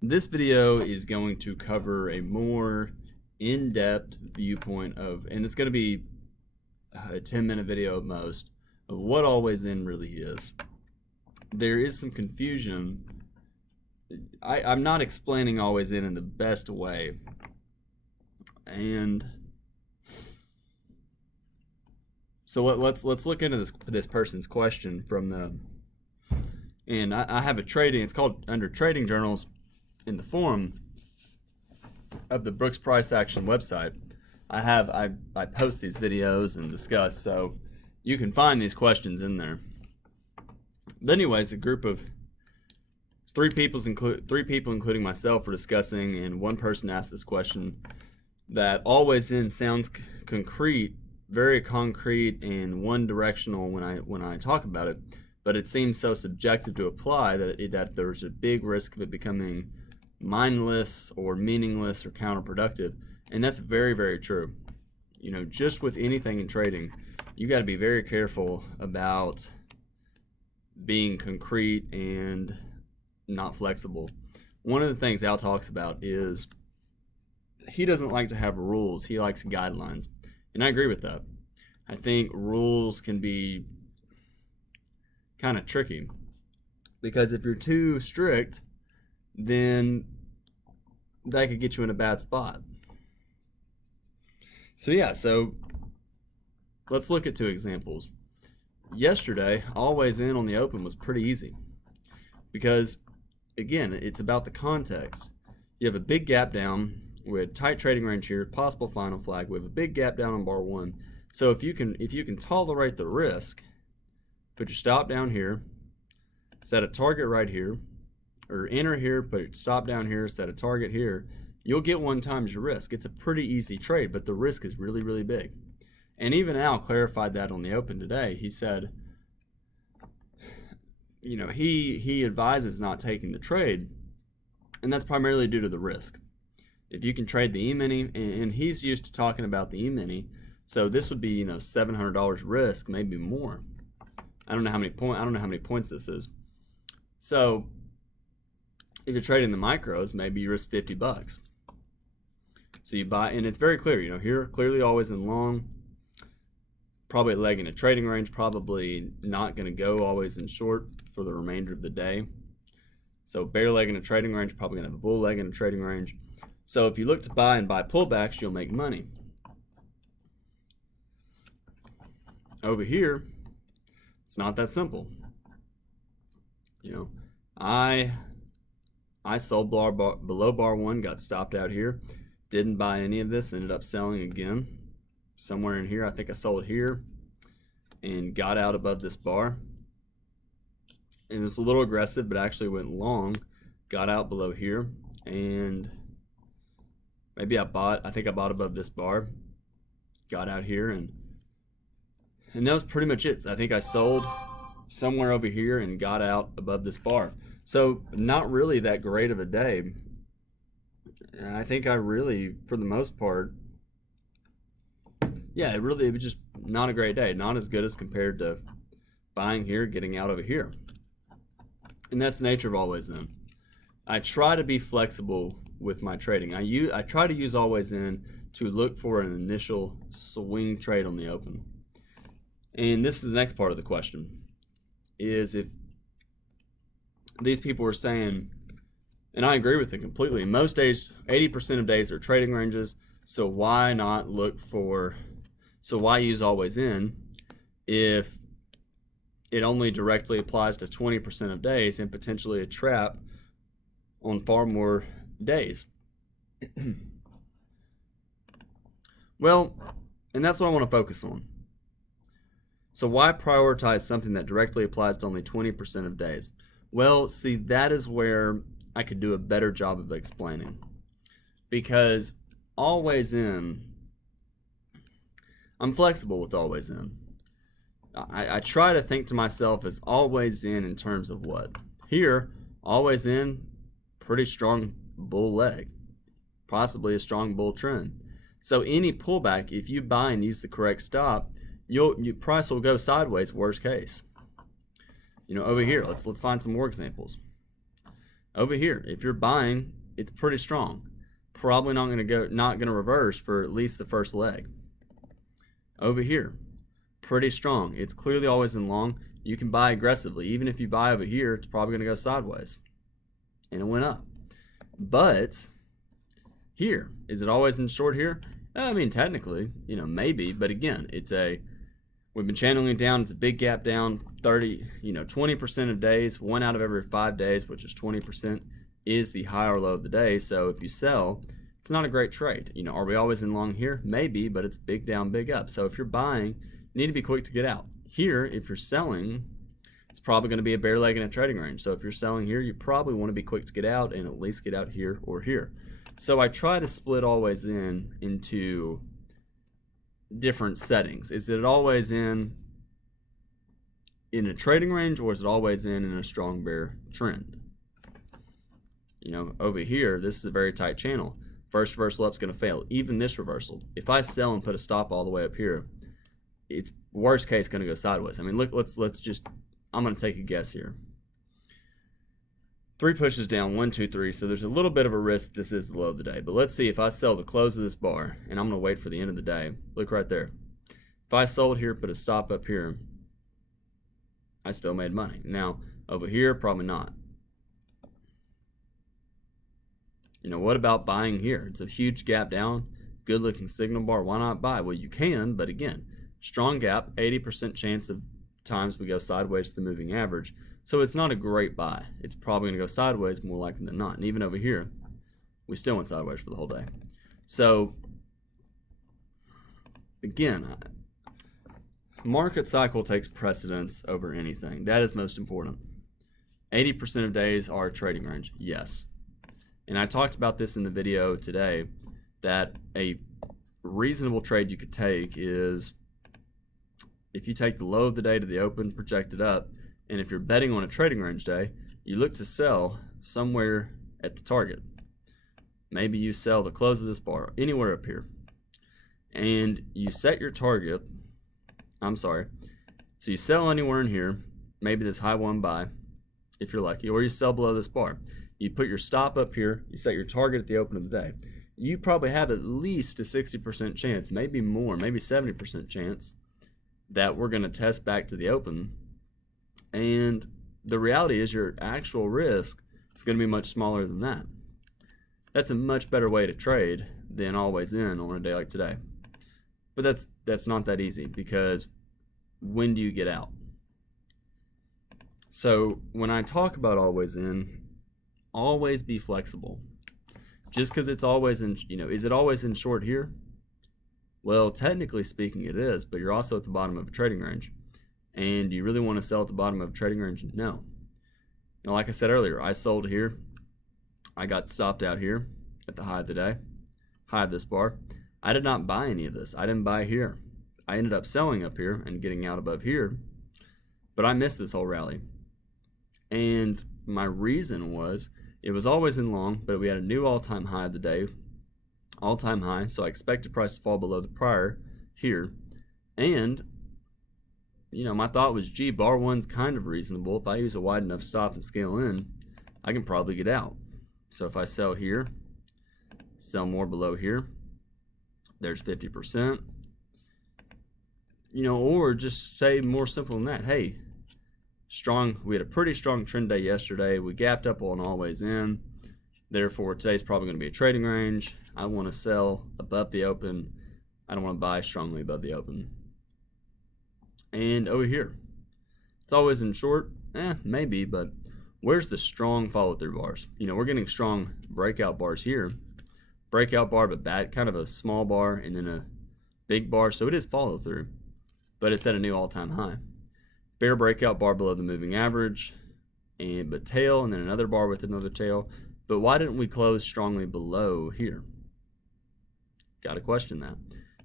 This video is going to cover a more in-depth viewpoint of, and it's going to be a 10-minute video at most, of what always in really is. There is some confusion. I'm not explaining always in the best way, and so let's look into this person's question from the, and I have a trading, it's called under trading journals in the forum of the Brooks Price Action website. I post these videos and discuss, so you can find these questions in there. But anyways, a group of three people including myself were discussing, and one person asked this question that always in sounds concrete, very concrete and one directional when I talk about it, but it seems so subjective to apply that there's a big risk of it becoming mindless or meaningless or counterproductive. And that's very, very true. You know, just with anything in trading, you got to be very careful about being concrete and not flexible. One of the things Al talks about is he doesn't like to have rules, he likes guidelines. And I agree with that. I think rules can be kind of tricky, because if you're too strict, then that could get you in a bad spot. So yeah, so let's look at two examples. Yesterday, always in on the open was pretty easy, because again, it's about the context. You have a big gap down with tight trading range here, possible final flag. We have a big gap down on bar one. So if you can tolerate the risk, put your stop down here, set a target right here, or enter here, put your stop down here, set a target here, you'll get 1 times your risk. It's a pretty easy trade, but the risk is really, really big. And even Al clarified that on the open today. He said, you know, he advises not taking the trade, and that's primarily due to the risk. If you can trade the E-mini, and he's used to talking about the E-mini, so this would be, you know, $700 risk, maybe more. I don't know how many points this is. So if you're trading the micros, maybe you risk $50. So you buy, and it's very clear, you know, here clearly always in long, probably a leg in a trading range, probably not going to go always in short for the remainder of the day. So bear leg in a trading range, probably going to have a bull leg in a trading range. So if you look to buy and buy pullbacks, you'll make money. Over here, it's not that simple. You know, I sold below bar one, got stopped out here, didn't buy any of this, ended up selling again somewhere in here. I think I sold here and got out above this bar, and it was a little aggressive, but actually went long, got out below here, and maybe I think I bought above this bar, got out here, and that was pretty much it. I think I sold somewhere over here and got out above this bar. So not really that great of a day. I think I really, for the most part, yeah, it was just not a great day. Not as good as compared to buying here, getting out over here. And that's the nature of always in. I try to be flexible with my trading. I try to use always in to look for an initial swing trade on the open. And this is the next part of the question, is if these people are saying, and I agree with it completely, most days, 80% of days are trading ranges, so why not look for, so why use always in if it only directly applies to 20% of days and potentially a trap on far more days? Well, and that's what I want to focus on. So why prioritize something that directly applies to only 20% of days? Well, see, that is where I could do a better job of explaining. Because always in, I'm flexible with always in. I try to think to myself as always in terms of what? Here, always in, pretty strong bull leg, possibly a strong bull trend. So any pullback, if you buy and use the correct stop, your price will go sideways, worst case. You know, over here, let's find some more examples. Over here, if you're buying, it's pretty strong. Probably not going to reverse for at least the first leg. Over here, pretty strong. It's clearly always in long. You can buy aggressively. Even if you buy over here, it's probably going to go sideways. And it went up. But here, is it always in short here? I mean, technically, maybe. But again, we've been channeling it down. It's a big gap down. 20% of days, 1 out of every 5 days, which is 20%, is the high or low of the day. So if you sell, it's not a great trade. Are we always in long here? Maybe, but it's big down, big up. So if you're buying, you need to be quick to get out. Here, if you're selling, it's probably going to be a bear leg in a trading range. So if you're selling here, you probably want to be quick to get out and at least get out here or here. So I try to split always in into different settings. Is it always in a trading range, or is it always in a strong bear trend? Over here, this is a very tight channel. First reversal up is going to fail. Even this reversal, if I sell and put a stop all the way up here, it's worst case going to go sideways. I mean, look, let's just, I'm going to take a guess here. 3 pushes down, 1, 2, 3. So there's a little bit of a risk this is the low of the day. But let's see if I sell the close of this bar, and I'm going to wait for the end of the day. Look right there. If I sold here, put a stop up here, I still made money. Now, over here, probably not. What about buying here? It's a huge gap down, good looking signal bar. Why not buy? Well, you can, but again, strong gap, 80% chance of times we go sideways to the moving average. So it's not a great buy. It's probably going to go sideways more likely than not. And even over here, we still went sideways for the whole day. So again, market cycle takes precedence over anything. That is most important. 80% of days are trading range, yes. And I talked about this in the video today, that a reasonable trade you could take is if you take the low of the day to the open, projected up, and if you're betting on a trading range day, you look to sell somewhere at the target. Maybe you sell the close of this bar, anywhere up here. And you set your target, so you sell anywhere in here, maybe this high one buy, if you're lucky, or you sell below this bar. You put your stop up here, you set your target at the open of the day. You probably have at least a 60% chance, maybe more, maybe 70% chance that we're going to test back to the open. And the reality is your actual risk is going to be much smaller than that. That's a much better way to trade than always in on a day like today. But that's not that easy, because when do you get out? So when I talk about always in, always be flexible. Just because it's always in, is it always in short here? Well, technically speaking it is, but you're also at the bottom of a trading range. And do you really want to sell at the bottom of a trading range? No. Like I said earlier, I sold here. I got stopped out here at the high of the day, high of this bar. I did not buy any of this. I didn't buy here. I ended up selling up here and getting out above here, but I missed this whole rally. And my reason was it was always in long, but we had a new all-time high of the day, all-time high, so I expected price to fall below the prior here. And my thought was, gee, bar one's kind of reasonable. If I use a wide enough stop and scale in, I can probably get out. So if I sell here, sell more below here, there's 50%. Or just say more simple than that. Hey, we had a pretty strong trend day yesterday. We gapped up on always in. Therefore, today's probably going to be a trading range. I want to sell above the open. I don't want to buy strongly above the open. And over here, it's always in short. Maybe, but where's the strong follow-through bars? We're getting strong breakout bars here. Breakout bar, but bad, kind of a small bar, and then a big bar. So it is follow-through, but it's at a new all-time high. Bear breakout bar below the moving average, but tail, and then another bar with another tail. But why didn't we close strongly below here? Got to question that.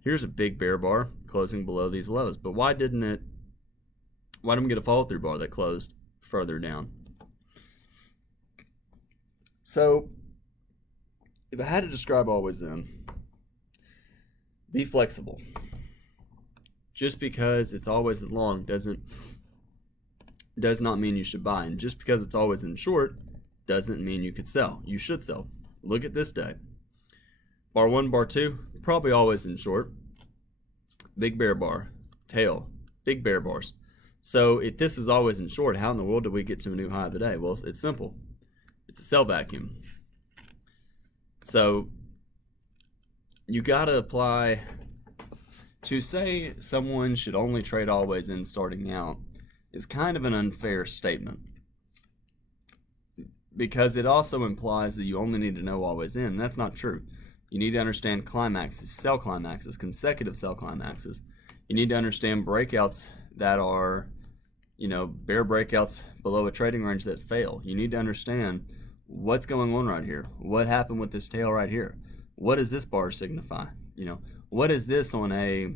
Here's a big bear bar closing below these lows, but why didn't we get a follow-through bar that closed further down? So if I had to describe always in, be flexible. Just because it's always in long does not mean you should buy. And just because it's always in short doesn't mean you could sell. You should sell. Look at this day. Bar 1, bar 2, probably always in short. Big bear bar, tail, big bear bars. So if this is always in short, how in the world did we get to a new high of the day? Well, it's simple. It's a sell vacuum. So you got to apply. To say someone should only trade always in starting out is kind of an unfair statement, because it also implies that you only need to know always in. That's not true. You need to understand climaxes, sell climaxes, consecutive sell climaxes. You need to understand breakouts that are, bear breakouts below a trading range that fail. You need to understand what's going on right here. What happened with this tail right here? What does this bar signify? What is this on a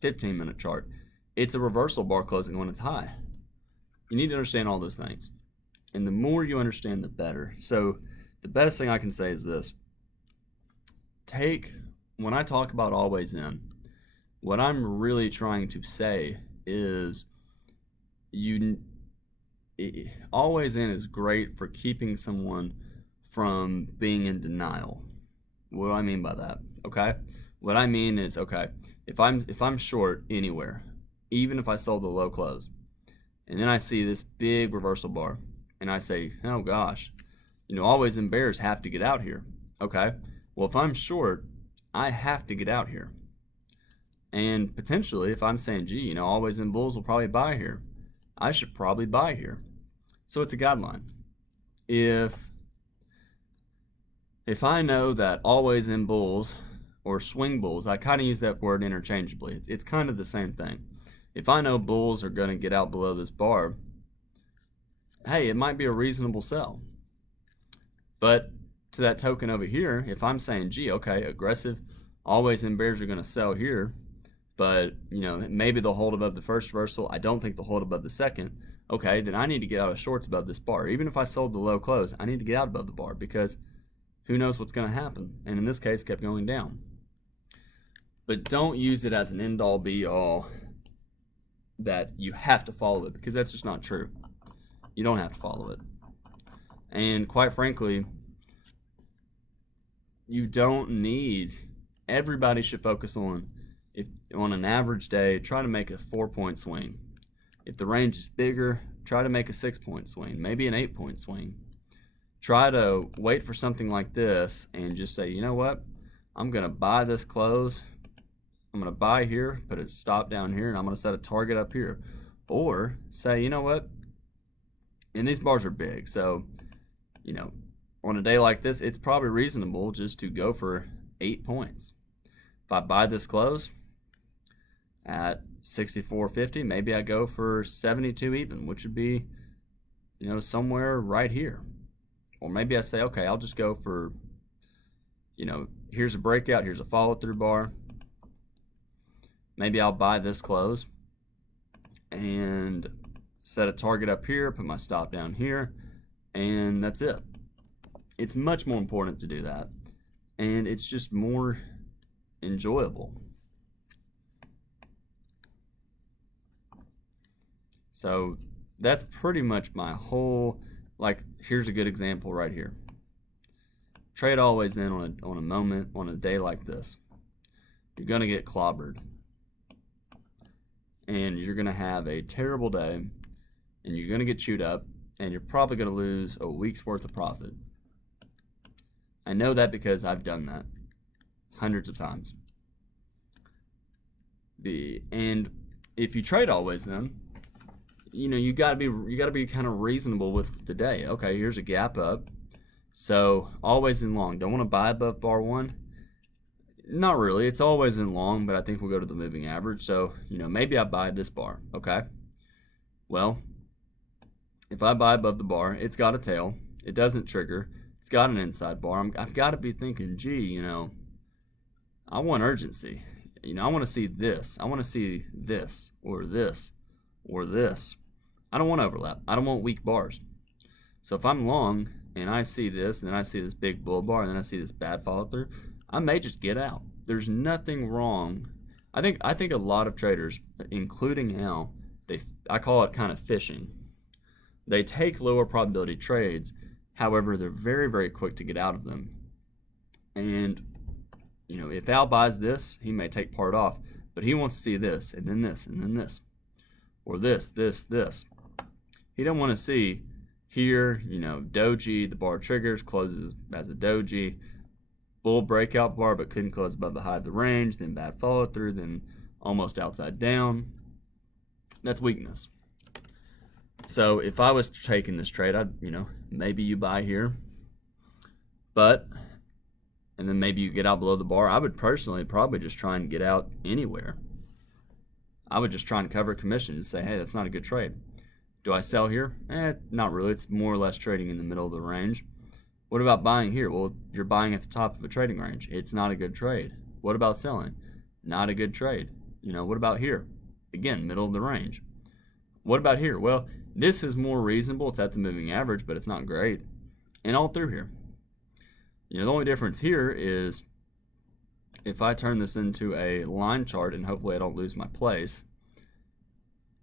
15-minute chart? It's a reversal bar closing when it's high. You need to understand all those things. And the more you understand, the better. So the best thing I can say is this. When I talk about always in, what I'm really trying to say is always in is great for keeping someone from being in denial. What do I mean by that? Okay? What I mean is, okay, if I'm short anywhere, even if I sold the low close, and then I see this big reversal bar, and I say, oh gosh, always in bears have to get out here. Okay, well, if I'm short, I have to get out here. And potentially, if I'm saying, gee, always in bulls will probably buy here, I should probably buy here. So it's a guideline. If I know that always in bulls or swing bulls, I kind of use that word interchangeably. It's kind of the same thing. If I know bulls are going to get out below this bar, hey, it might be a reasonable sell. But to that token over here, if I'm saying, gee, okay, aggressive, always in bears are going to sell here, but maybe they'll hold above the first reversal. I don't think they'll hold above the second. Okay, then I need to get out of shorts above this bar. Even if I sold the low close, I need to get out above the bar, because who knows what's going to happen. And in this case, kept going down. But don't use it as an end-all be-all that you have to follow it, because that's just not true. You don't have to follow it. And quite frankly, you don't need, everybody should focus on, if on an average day, try to make a 4-point swing. If the range is bigger, try to make a 6-point swing, maybe an 8-point swing. Try to wait for something like this and just say, you know what, I'm going to buy this close. I'm going to buy here, put a stop down here, and I'm going to set a target up here. Or say, you know what, and these bars are big, so, on a day like this, it's probably reasonable just to go for 8 points. If I buy this close at 64.50, maybe I go for 72 even, which would be, somewhere right here. Or maybe I say, okay, I'll just go for, here's a breakout, here's a follow-through bar. Maybe I'll buy this close and set a target up here, put my stop down here, and that's it. It's much more important to do that, and it's just more enjoyable. So that's pretty much my whole, here's a good example right here. Trade always in on a moment, on a day like this. You're going to get clobbered. And you're going to have a terrible day, and you're going to get chewed up, and you're probably going to lose a week's worth of profit. I know that because I've done that hundreds of times. And if you trade always in, you got to be kind of reasonable with the day. Okay, here's a gap up. So always in long. Don't want to buy above bar 1. Not really. It's always in long, but I think we'll go to the moving average. So, maybe I buy this bar, okay? Well, if I buy above the bar, it's got a tail. It doesn't trigger. It's got an inside bar. I've got to be thinking, gee, I want urgency. I want to see this. I want to see this or this or this. I don't want overlap. I don't want weak bars. So if I'm long and I see this, and then I see this big bull bar, and then I see this bad follow through, I may just get out. There's nothing wrong. I think a lot of traders, including Al, I call it kind of fishing. They take lower probability trades, However, they're very, very quick to get out of them. And, if Al buys this, he may take part off, but he wants to see this, and then this, and then this, or this. He don't want to see here, doji, the bar triggers, closes as a doji, bull breakout bar, but couldn't close above the high of the range, then bad follow through, then almost outside down. That's weakness. So if I was taking this trade, I'd, maybe you buy here, and then maybe you get out below the bar. I would personally probably just try and get out anywhere. I would just try and cover commission and say, hey, that's not a good trade. Do I sell here? Not really. It's more or less trading in the middle of the range. What about buying here? Well, you're buying at the top of a trading range. It's not a good trade. What about selling? Not a good trade. What about here? Again, middle of the range. What about here? Well, this is more reasonable. It's at the moving average, but it's not great. And all through here. The only difference here is if I turn this into a line chart, and hopefully I don't lose my place,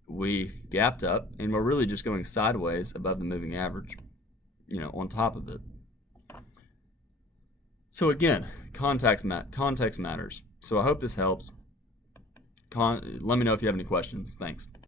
we gapped up, and we're really just going sideways above the moving average, on top of it. So again, context matters. So I hope this helps. Let me know if you have any questions. Thanks.